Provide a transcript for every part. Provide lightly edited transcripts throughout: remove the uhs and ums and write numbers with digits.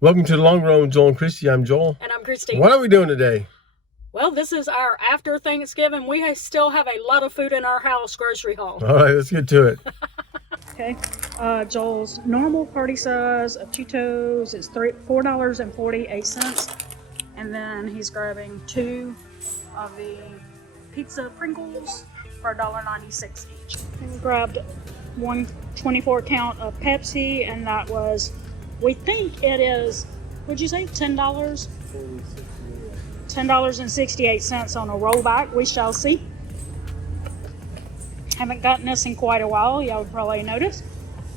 Welcome to the Long Run with Joel and Christy. I'm Joel. And I'm Christy. What are we doing today? Well, this is our after Thanksgiving. We still have a lot of food in our house grocery haul. All right, let's get to it. Okay. Joel's normal party size of Cheetos is $4.48. And then he's grabbing 2 of the pizza Pringles for $1.96 each. And we grabbed one 24 count of Pepsi, and that was, we think it is, would you say $10? $10.68 on a rollback. We shall see. Haven't gotten this in quite a while, y'all would probably notice,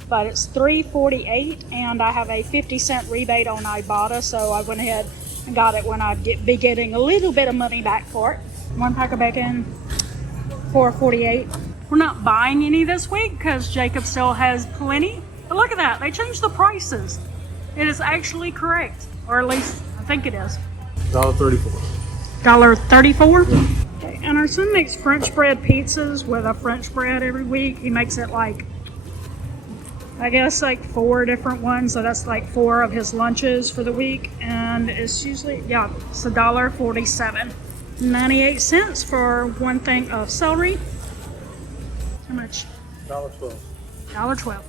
but it's $3.48, and I have a 50-cent rebate on Ibotta, so I went ahead and got it when I'd be getting a little bit of money back for it. 1 pack of bacon, $4.48. We're not buying any this week because Jacob still has plenty, but look at that, they changed the prices. It is actually correct, or at least I think it is. $1.34. $1.34? Yeah. Okay, and our son makes French bread pizzas with a French bread every week. He makes it like, I guess like 4 different ones, so that's like 4 of his lunches for the week, and it's usually, yeah, it's $1.47. 98 cents for 1 thing of celery. How much? $1.12. $1.12.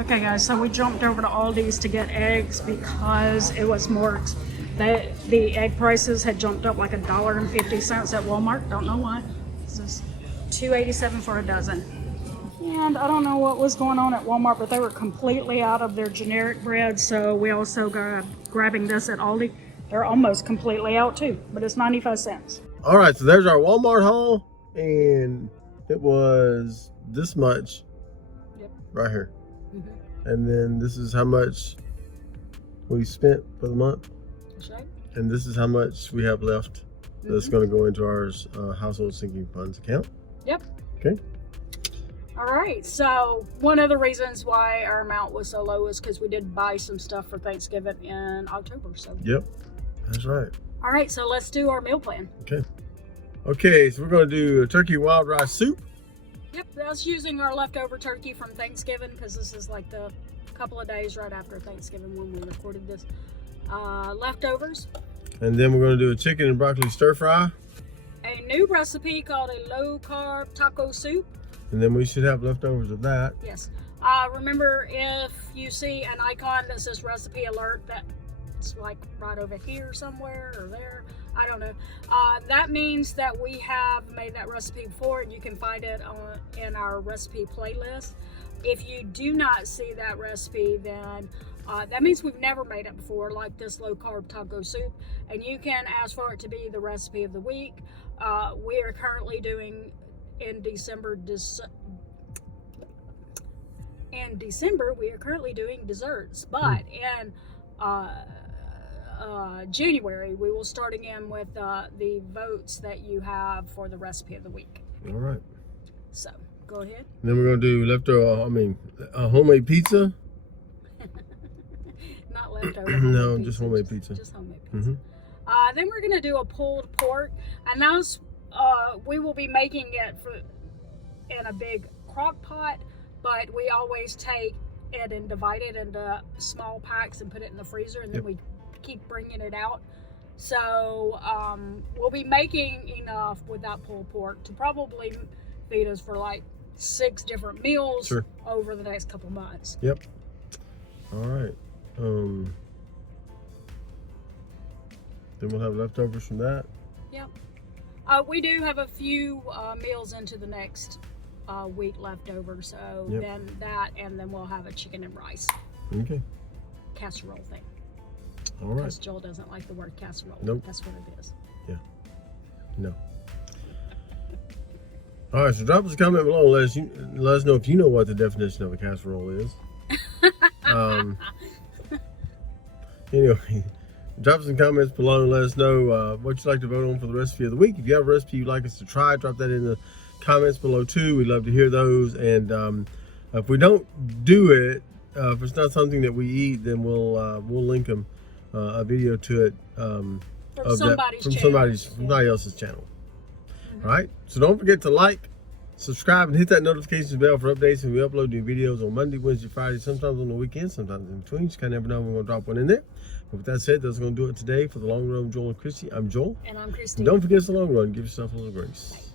Okay guys, so we jumped over to Aldi's to get eggs because it was more, the egg prices had jumped up like $1.50 at Walmart. Don't know why. This is $2.87 for a dozen. And I don't know what was going on at Walmart, but they were completely out of their generic bread, so we also got grabbing this at Aldi. They're almost completely out too, but it's 95 cents. All right, so there's our Walmart haul, and it was this much. Yep. Right here. Mm-hmm. And then this is how much we spent for the month. That's right. And this is how much we have left. That's going to go into our household sinking funds account. Yep. Okay. All right, so one of the reasons why our amount was so low is because we did buy some stuff for Thanksgiving in October. So. Yep, that's right. All right, so let's do our meal plan. Okay, so we're going to do a turkey wild rice soup. Yep, that's using our leftover turkey from Thanksgiving because this is like the couple of days right after Thanksgiving when we recorded this. Leftovers. And then we're going to do a chicken and broccoli stir fry. A new recipe called a low carb taco soup. And then we should have leftovers of that. Yes. Remember, if you see an icon that says recipe alert, that's like right over here somewhere or there, I don't know. That means that we have made that recipe before, and you can find it in our recipe playlist. If you do not see that recipe, then that means we've never made it before, like this low carb taco soup, and you can ask for it to be the recipe of the week. We are currently doing in December we are currently doing desserts, but in January we will start again with the votes that you have for the recipe of the week. All right, so go ahead. And then we're going to do leftover homemade pizza. Not leftover. No, pizza, just homemade pizza. Just homemade pizza. Then we're going to do a pulled pork, and that's we will be making it in a big crock pot, but we always take it and divide it into small packs and put it in the freezer, and then we keep bringing it out. So we'll be making enough with that pulled pork to probably feed us for like 6 different meals over the next couple months. Yep. All right. Then we'll have leftovers from that. Yep. We do have a few meals into the next week left over, so then that, and then we'll have a chicken and rice casserole thing. All right. Because Joel doesn't like the word casserole. Nope. That's what it is. Yeah. No. All right, so drop us a comment below and let us know if you know what the definition of a casserole is. Anyway, drop us some comments below and let us know what you'd like to vote on for the recipe of the week. If you have a recipe you'd like us to try, drop that in the comments below too. We'd love to hear those. And if we don't do it, if it's not something that we eat, then we'll link them a video to it from somebody else's channel. All right, so don't forget to like, Subscribe and hit that notification bell for updates when we upload new videos on Monday, Wednesday, Friday, sometimes on the weekend, sometimes in between. Just kind of never know when we're going to drop one in there. But with that said, that's going to do it today for the Long Run with Joel and Christy. I'm Joel. And I'm Christy. Don't forget it's the long run. Give yourself a little grace.